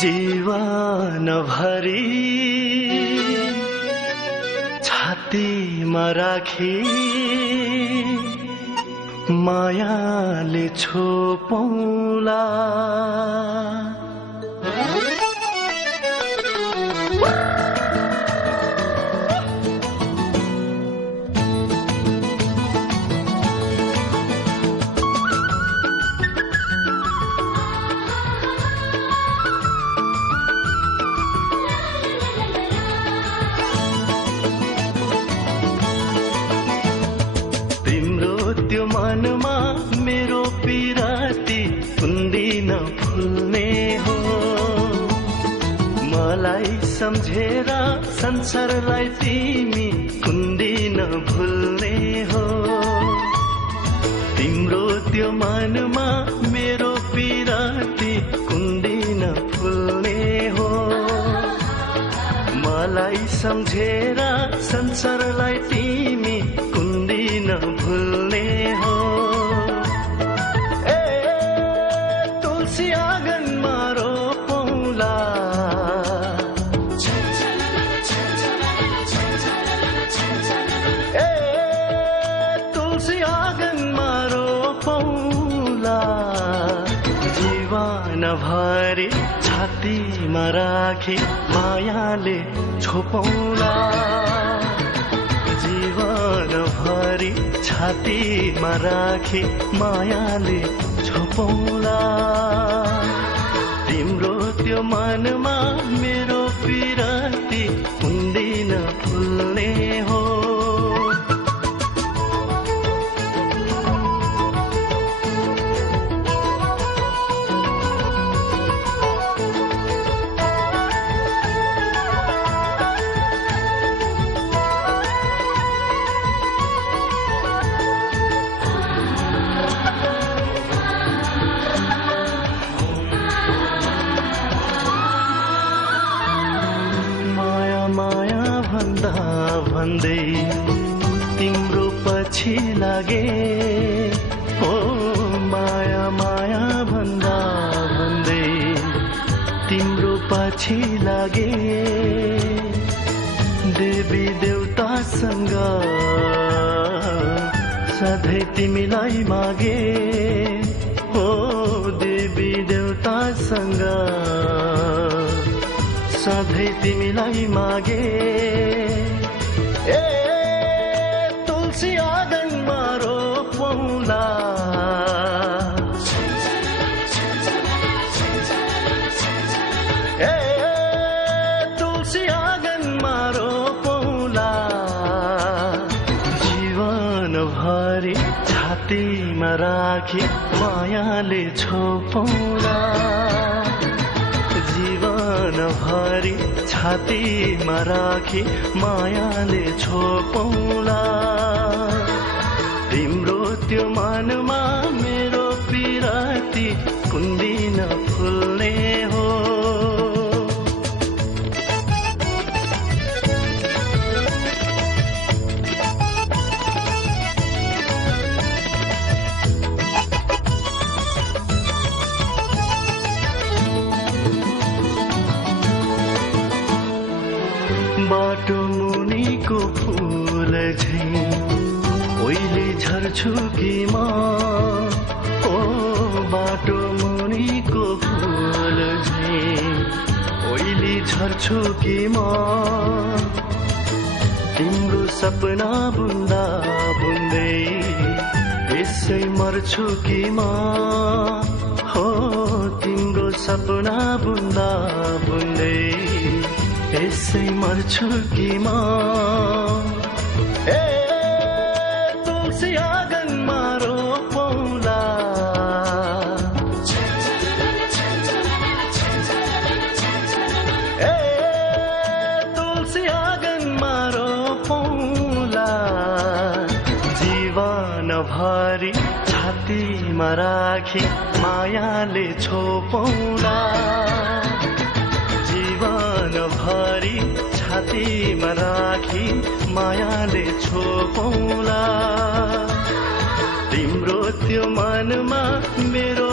जीवनभरि छातीमा राखी मायाले छोपौला। त्यो मनमा मेरो पिराती कुन्दिन फुल्ने हो। मलाई सम्झेर संसारलाई तिमी कुन्दिन भुल्ने हो। तिम्रो त्यो मनमा मेरो पिराती कुन्दिन फुल्ने हो। मलाई सम्झेर संसारलाई तिमी कुन्दिन भुल्ने हो। ए तुलसी आँगनमा रोपौला। ए तुलसी आँगनमा रोपौला। जीवनभरि छातीमा राखी मायाले छोपौला। जीवनभरि छातीमा राखी मायाले छोपौला। तिम्रो त्यो मनमा मेरो पिराती कुन्दिन फुल्ने हो। भन्दै तिम्रो पछि लागे। ओ माया माया भन्दा भन्दै तिम्रो पछि लागे। देवी देवतासँग सधैँ तिमीलाई मागे। ओ देवी देवतासँग सधैँ तिमीलाई मागे। ए तुलसी आँगनमा रोपौला। ए तुलसी आँगनमा रोपौला। जीवनभरि छातीमा राखी मायाले छोपौला। जीवनभरि छातीमा राखी मायाले छोपौला। तिम्रो त्यो मनमा मेरो पिराती कुन्दिन फुल्ने हो। बाटो मुनिको फूल झैं ओइले झर्छु कि म। ओ बाटो मुनिको फूल झैं ओइले झर्छु कि म। तिम्रो सपना बुन्दा बुन्दै यसै मर्छु कि म। हो तिम्रो सपना बुन्दा बुन्दै यसै मर्छु कि म। ए तुलसी आँगनमा रोपौला। ए तुलसी आँगनमा रोपौला। जीवनभरि छातीमा राखी मायाले छोपौला। जीवनभरि छातीमा राखी मायाले छोपौला। तिम्रो त्यो मनमा मेरो